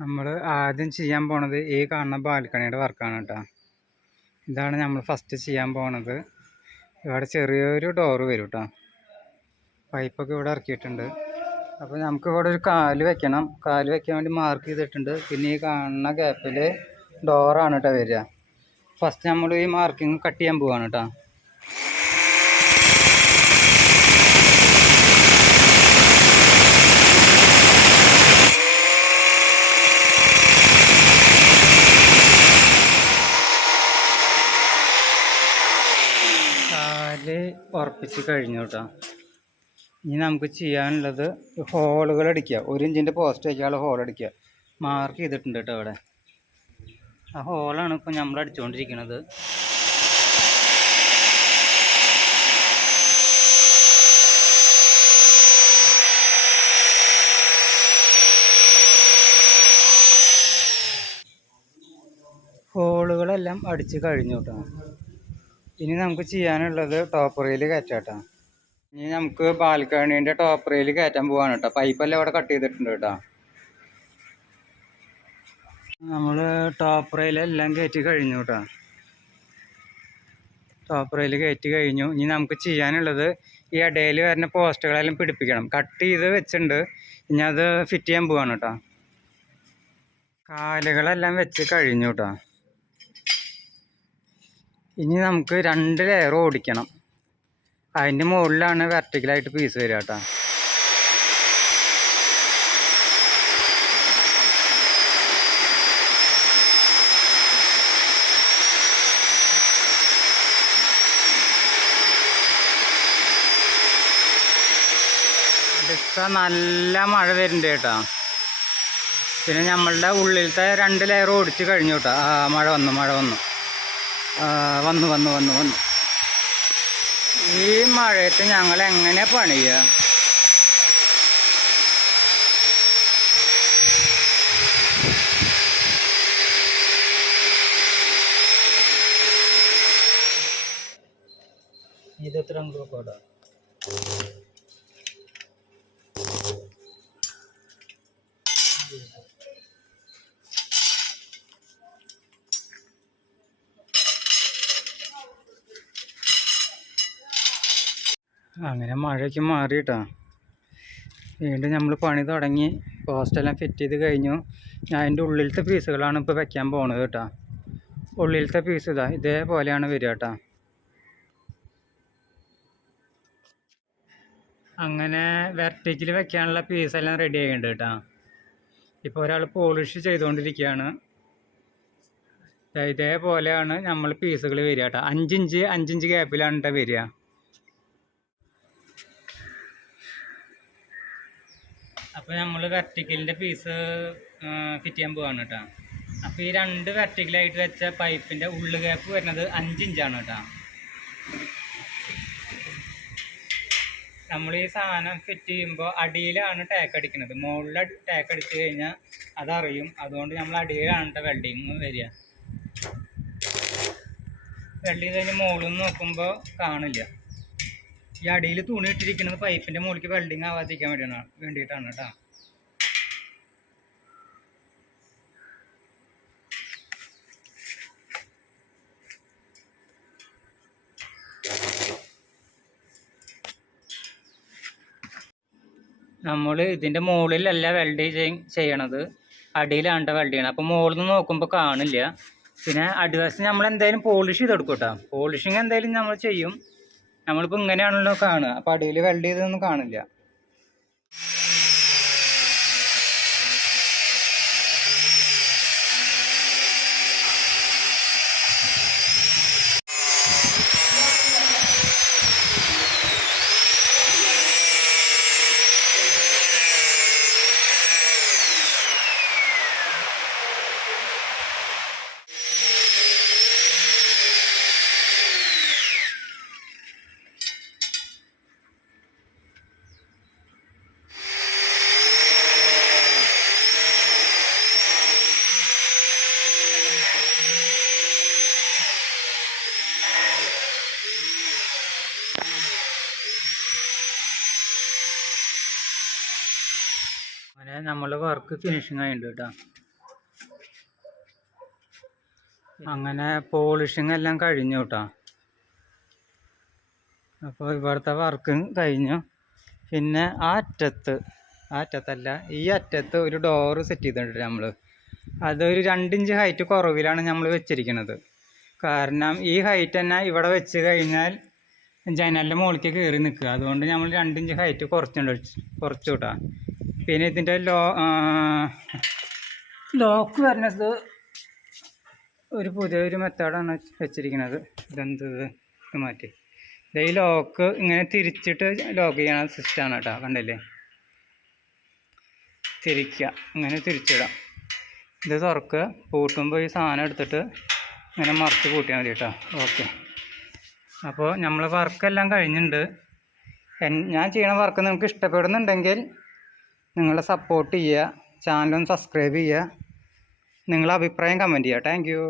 നമ്മൾ ആദ്യം ചെയ്യാൻ പോണത് ഈ കാണുന്ന ബാൽക്കണിയുടെ വർക്കാണ് കേട്ടോ. ഇതാണ് നമ്മൾ ഫസ്റ്റ് ചെയ്യാൻ പോണത്. ഇവിടെ ചെറിയൊരു ഡോറ് വരും കേട്ടോ. പൈപ്പൊക്കെ ഇവിടെ ഇറക്കിയിട്ടുണ്ട്. അപ്പോൾ നമുക്ക് ഇവിടെ ഒരു കാല് വെക്കണം. കാല് വെക്കാൻ വേണ്ടി മാർക്ക് ചെയ്തിട്ടുണ്ട്. പിന്നെ ഈ കാണുന്ന ഗ്യാപ്പിൽ ഡോറാണ് കേട്ടോ വരിക. ഫസ്റ്റ് നമ്മൾ ഈ മാർക്കിങ് കട്ട് ചെയ്യാൻ പോവാണ് കേട്ടോ. കാല് ഉറപ്പിച്ച് കഴിഞ്ഞു കേട്ടോ. ഇനി നമുക്ക് ചെയ്യാനുള്ളത് ഹോളുകൾ അടിക്കുക. 1 ഇഞ്ചിൻ്റെ പോസ്റ്റ് വയ്ക്കാനുള്ള ഹോൾ അടിക്കുക. മാർക്ക് ചെയ്തിട്ടുണ്ട് കേട്ടോ ഇവിടെ. ആ ഹോളാണ് ഇപ്പോൾ നമ്മൾ അടിച്ചുകൊണ്ടിരിക്കുന്നത്. ഹോളുകളെല്ലാം അടിച്ച് കഴിഞ്ഞു കേട്ടോ. ഇനി നമുക്ക് ചെയ്യാനുള്ളത് ടോപ്പ് റെയിൽ കയറ്റാട്ടോ. ഇനി നമുക്ക് ബാൽക്കണീൻ്റെ ടോപ്പ് റെയിൽ കയറ്റാൻ പോവാണ് കേട്ടോ. പൈപ്പെല്ലാം ഇവിടെ കട്ട് ചെയ്തിട്ടുണ്ട് കേട്ടോ. നമ്മൾ ടോപ്പ് റെയിലെല്ലാം കയറ്റി കഴിഞ്ഞു കേട്ടോ. ടോപ്പ് റെയിൽ കയറ്റി കഴിഞ്ഞു. ഇനി നമുക്ക് ചെയ്യാനുള്ളത് ഈ ഇടയിൽ വരുന്ന പോസ്റ്റുകളെല്ലാം പിടിപ്പിക്കണം. കട്ട് ചെയ്ത് വെച്ചിട്ടുണ്ട്. ഇനി അത് ഫിറ്റ് ചെയ്യാൻ പോവാണ് കേട്ടോ. കാലുകളെല്ലാം വെച്ച് കഴിഞ്ഞു കേട്ടോ. ഇനി നമുക്ക് 2 ലെയർ ഓടിക്കണം. അതിൻ്റെ മുകളിലാണ് വെർട്ടിക്കലായിട്ട് പീസ് വരിക കേട്ടോ. അടുത്ത നല്ല മഴ വരുന്നുണ്ട് കേട്ടോ. പിന്നെ നമ്മളുടെ ഉള്ളിലത്തെ 2 ലെയർ ഓടിച്ച് കഴിഞ്ഞു കേട്ടോ. മഴ വന്നു വന്നു. ഈ മഴയത്ത് ഞങ്ങൾ എങ്ങനെ പണിയുക? ഇതെത്ര അങ്ങോട്ടാ? അങ്ങനെ മഴയ്ക്ക് മാറിയിട്ടാ. വീണ്ടും നമ്മൾ പണി തുടങ്ങി. പോസ്റ്റെല്ലാം ഫിറ്റ് ചെയ്ത് കഴിഞ്ഞു. ഞാൻ അതിൻ്റെ ഉള്ളിലത്തെ പീസുകളാണ് ഇപ്പോൾ വെക്കാൻ പോകുന്നത് കേട്ടോ. ഉള്ളിലത്തെ പീസ് ഇതേപോലെയാണ് വരിക കേട്ടോ. അങ്ങനെ വെർട്ടിക്കൽ വെക്കാനുള്ള പീസെല്ലാം റെഡി ആയിട്ടുണ്ട് കേട്ടോ. ഇപ്പോൾ ഒരാൾ പോളിഷ് ചെയ്തുകൊണ്ടിരിക്കുകയാണ്. ഇതേപോലെയാണ് നമ്മൾ പീസുകൾ വരിക കേട്ടോ. 5 ഇഞ്ച് ഗ്യാപ്പിലാണ് കേട്ടോ വരിക. അപ്പോൾ നമ്മൾ വെർട്ടിക്കലിൻ്റെ പീസ് ഫിറ്റ് ചെയ്യാൻ പോവാണ് കേട്ടോ. അപ്പോൾ ഈ 2 വെർട്ടിക്കലായിട്ട് വെച്ച പൈപ്പിൻ്റെ ഉള്ളു ഗ്യാപ്പ് വരുന്നത് 5 ഇഞ്ചാണ് കേട്ടോ. നമ്മൾ ഈ സാധനം ഫിറ്റ് ചെയ്യുമ്പോൾ അടിയിലാണ് ടാക്ക് അടിക്കുന്നത്. മുകളിൽ ടാക്ക് അടിച്ചു കഴിഞ്ഞാൽ അതറിയും. അതുകൊണ്ട് നമ്മൾ അടിയിലാണ് കേട്ടോ വെൽഡിങ് വരിക. വെൽഡ് ചെയ്ത് കഴിഞ്ഞ് മുകളിൽ നിന്ന് നോക്കുമ്പോൾ കാണില്ല. ഈ അടിയിൽ തുണി ഇട്ടിരിക്കുന്നത് പൈപ്പിൻ്റെ മുകളിലേക്ക് വെൽഡിങ് ആവാതിരിക്കാൻ വേണ്ടിയിട്ടാണ് കേട്ടോ. നമ്മൾ ഇതിൻ്റെ മുകളിലല്ല വെൽഡ് ചെയ്യണത്, അടിയിലാണ് വെൽഡ് ചെയ്യണം. അപ്പോൾ മുകളിൽ നിന്ന് നോക്കുമ്പോൾ കാണില്ല. പിന്നെ അടിവശം നമ്മൾ എന്തായാലും പോളിഷ് ചെയ്ത് കൊടുക്കും കേട്ടോ. പോളിഷിങ് എന്തായാലും നമ്മൾ ചെയ്യും. നമ്മളിപ്പോൾ ഇങ്ങനെയാണല്ലോ കാണുക. അപ്പോൾ അടിയിൽ വെൽഡ് ചെയ്തൊന്നും കാണില്ല. അങ്ങനെ നമ്മൾ വർക്ക് ഫിനിഷിങ് ആയിട്ടുണ്ട് കേട്ടോ. അങ്ങനെ പോളിഷിങ് എല്ലാം കഴിഞ്ഞു കേട്ടോ. അപ്പോൾ ഇവിടുത്തെ വർക്ക് കഴിഞ്ഞു. പിന്നെ ആ അറ്റത്തല്ല, ഈ അറ്റത്ത് ഒരു ഡോറ് സെറ്റ് ചെയ്തിട്ടുണ്ട് നമ്മൾ. അതൊരു 2 ഇഞ്ച് ഹൈറ്റ് കുറവിലാണ് നമ്മൾ വെച്ചിരിക്കുന്നത്. കാരണം ഈ ഹൈറ്റ് തന്നെ ഇവിടെ വെച്ച് കഴിഞ്ഞാൽ ജനലിൻ്റെ മുകളിലേക്ക് കയറി നിൽക്കുക. അതുകൊണ്ട് നമ്മൾ 2 ഇഞ്ച് ഹൈറ്റ് കുറച്ചു വിട്ടാ. പിന്നെ ഇതിൻ്റെ ലോക്ക് വരുന്നത് ഒരു പുതിയൊരു മെത്തേഡാണ് വെച്ചിരിക്കുന്നത്. ഇത് മാറ്റി ഈ ലോക്ക് ഇങ്ങനെ തിരിച്ചിട്ട് ലോക്ക് ചെയ്യണ സിസ്റ്റമാണ് കേട്ടോ. കണ്ടില്ലേ, തിരിക്കുക, ഇങ്ങനെ തിരിച്ചിടാം. ഇത് തുറക്കുക, പൂട്ടുമ്പോൾ ഈ സാധനം എടുത്തിട്ട് ഇങ്ങനെ മറിച്ച് കൂട്ടിയാൽ മതി കേട്ടോ. ഓക്കെ, അപ്പോൾ നമ്മൾ വർക്കെല്ലാം കഴിഞ്ഞിട്ടുണ്ട്. ഞാൻ ചെയ്യണ വർക്ക് നിങ്ങൾക്ക് ഇഷ്ടപ്പെടുന്നുണ്ടെങ്കിൽ നിങ്ങളെ സപ്പോർട്ട് ചെയ്യുക, ചാനലൊന്ന് സബ്സ്ക്രൈബ് ചെയ്യുക, നിങ്ങളെ അഭിപ്രായം കമൻറ്റ് ചെയ്യുക. Thank you.